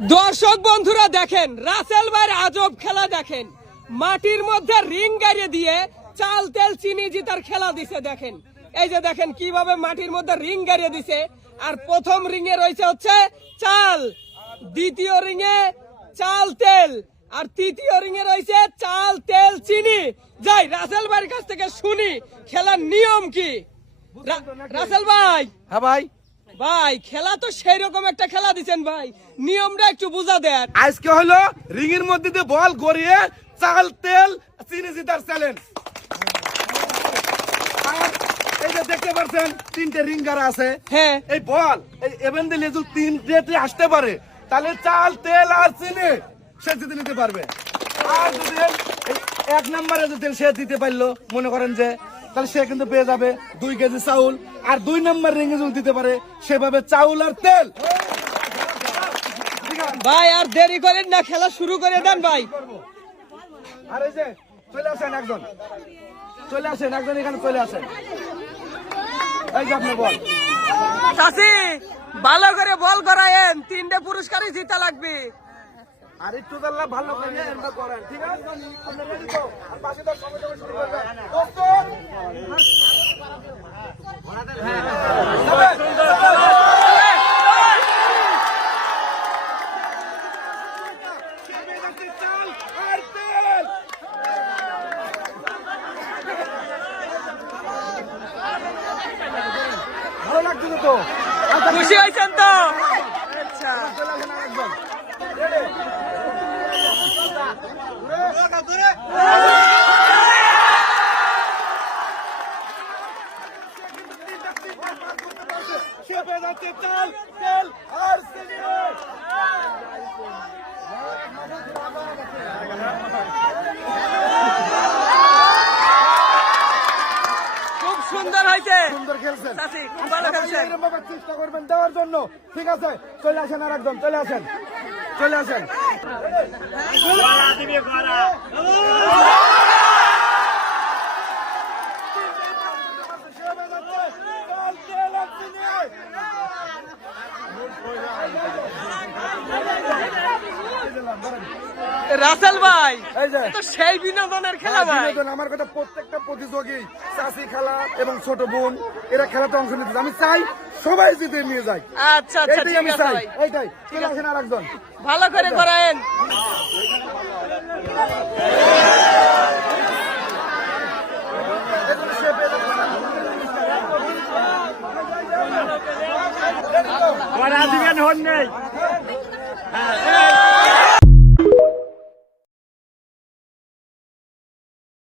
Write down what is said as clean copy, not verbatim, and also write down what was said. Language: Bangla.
দর্শক বন্ধুরা দেখেন রাসেল ভাইয়ের আজব খেলা দেখেন। মাটির মধ্যে রিং গাড়িয়ে দিয়ে চাল তেল চিনি জিতার খেলা দিছে দেখেন। এই যে দেখেন কিভাবে মাটির মধ্যে রিং গাড়িয়ে দিছে। আর প্রথম রিং এ রয়েছে হচ্ছে চাল, দ্বিতীয় রিং এ চাল তেল, আর তৃতীয় রিং এ রয়েছে চাল তেল চিনি। যাই রাসেল ভাইয়ের কাছ থেকে শুনি খেলার নিয়ম কি। রাসেল ভাই। হ্যাঁ ভাই। ভাই খেলা তো সেই রকম একটা খেলা দিচ্ছেন ভাই, নিয়মটা একটু বুঝা দেন। আজকে হলো রিং এর মধ্যে দিয়ে বল গড়িয়ে চাল তেল চিনি জিতার চ্যালেঞ্জ। এই যে দেখতে পাচ্ছেন তিনটে রিং গাড়া আছে। হ্যাঁ, এই বল এই এভেন দিলে যদি তিন রেটে আসতে পারে তাহলে চাল তেল আর চিনি সে জিতে নিতে পারবে। আর যদি এক নম্বরে যদি সে দিতে পারলো মনে করেন যে তাহলে সে কিন্তু পেয়ে যাবে 2 কেজি চাউল। আর 2 নম্বর রিং যদি দিতে পারে সেভাবে চাউল আর তেল। ভাই আর দেরি করেন না, খেলা শুরু করে দেন ভাই। আর এই যে চলে আসেন একজন, এখানে চলে আসেন। এই যে আপনি বল চাচি ভালো করে বল করায়েন, 3টে পুরস্কারই জিতা লাগবে। আর একটু দাল্লা ভালো করে এন্ড করেন, ঠিক আছে? আপনি রেডি তো? আর বাকি তো সময় শুরু করবেন। দোস্ত ভালো লাগছিল তো? খুশি হয়েছেন তো? আচ্ছা চাল তেল আর চিনি। খুব সুন্দর হয়েছে, সুন্দর খেলছেন, চাচি খুব ভালো খেলছেন। এরকম ভাবে চেষ্টা করবেন দেওয়ার জন্য, ঠিক আছে? চলে আসেন আর একদম, চলে আসেন। রাসেল ভাই এই যে তো সেই বিনোদনের খেলা ভাই। বিনোদন, আমার কথা প্রত্যেকটা প্রতিযোগী চাষি খেলা এবং ছোট বোন এরা খেলাতে অংশ নিতে, আমি চাই সবাই জিতে নিয়ে যায়। আচ্ছা আচ্ছা এইটাই ঠিক আমি আছে চাই, ভাই, এইটাই। চলে আসেন আর একজন, ভালো করে করায়েন। দিবেন হন নেই।